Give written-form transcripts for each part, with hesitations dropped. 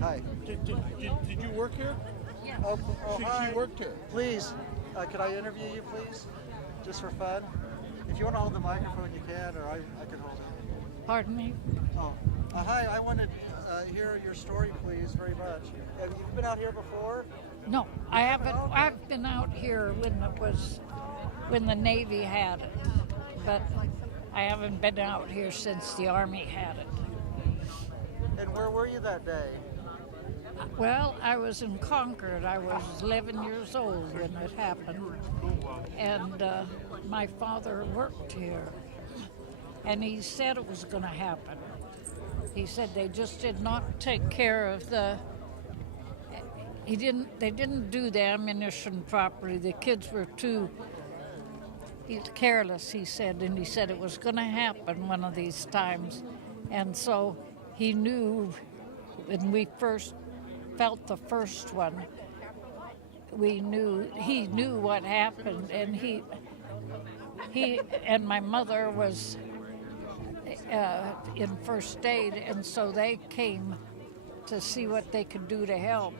Hi. Did you work here? Oh, hi. She worked here. Please, could I interview you, please? Just for fun? If you want to hold the microphone, you can, or I can hold it. Pardon me? Oh, hi. I wanted to hear your story, please, very much. Have you been out here before? No, I haven't. I've been out here when the Navy had it, but I haven't been out here since the Army had it. And where were you that day? Well, I was in Concord. I was 11 years old when it happened, and my father worked here, and he said it was going to happen. He said they just did not take care of the. They didn't do the ammunition properly. The kids were too careless, he said, and he said it was going to happen one of these times, and so he knew when we first felt the first one, he knew what happened, and he and my mother was in first aid, and so they came to see what they could do to help.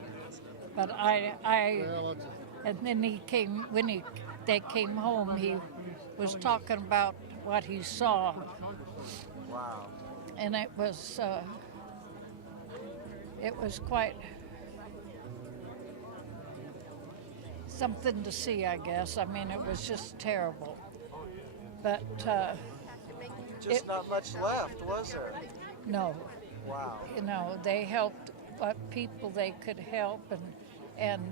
But and then when they came home, he was talking about what he saw. Wow. And it was quite something to see, I guess. I mean, it was just terrible. But Just not much left, was there? no, Wow. you know, they helped what people they could help and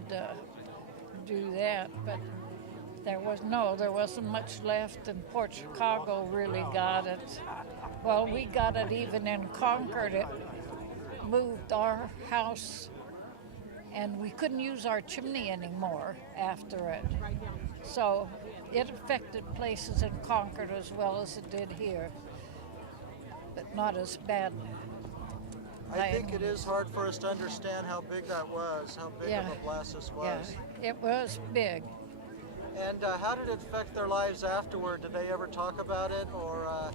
do that, but there wasn't much left, and Port Chicago really got it. Well, we got it even in Concord. It moved our house, and we couldn't use our chimney anymore after it. So it affected places in Concord as well as it did here, but not as bad. I think it is hard for us to understand how big that was, how big of a blast this was. Yeah, it was big. And how did it affect their lives afterward? Did they ever talk about it, or?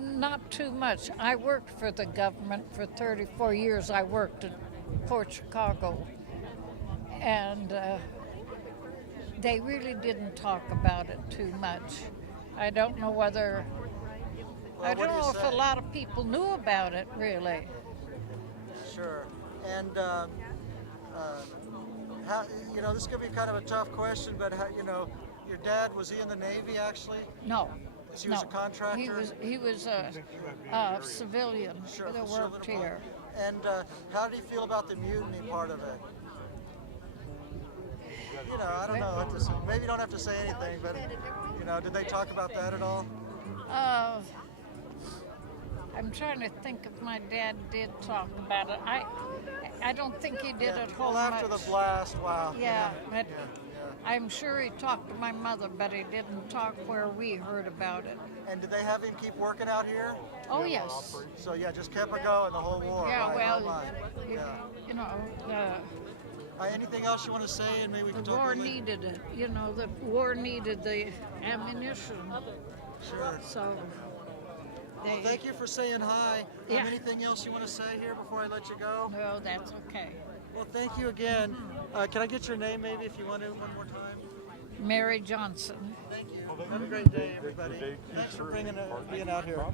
Not too much. I worked for the government for 34 years. I worked at Port Chicago, and they really didn't talk about it too much. I don't know whether. Well, I don't know if a lot of people knew about it, really. Sure. And how, this could be kind of a tough question, but how, your dad, was he in the Navy actually? No. He was a contractor? He was a civilian that worked here. And how did he feel about the mutiny part of it? I don't know what to say. Maybe you don't have to say anything, but, did they talk about that at all? I'm trying to think if my dad did talk about it. I don't think he did at home. Well, after much. the blast, wow. Yeah, but I'm sure he talked to my mother, but he didn't talk where we heard about it. And did they have him keep working out here? Oh, yes. So, just kept it going the whole war. Yeah, right? well, anything else you want to say, and maybe we can the talk war later? needed it. The war needed the ammunition. Sure. So, Well, thank you for saying hi. Yeah. Anything else you want to say here before I let you go? no, that's okay. Well, thank you again. Can I get your name maybe if you want to one more time? Mary Johnson. Thank you. Have a great day, everybody. Thanks for being out here.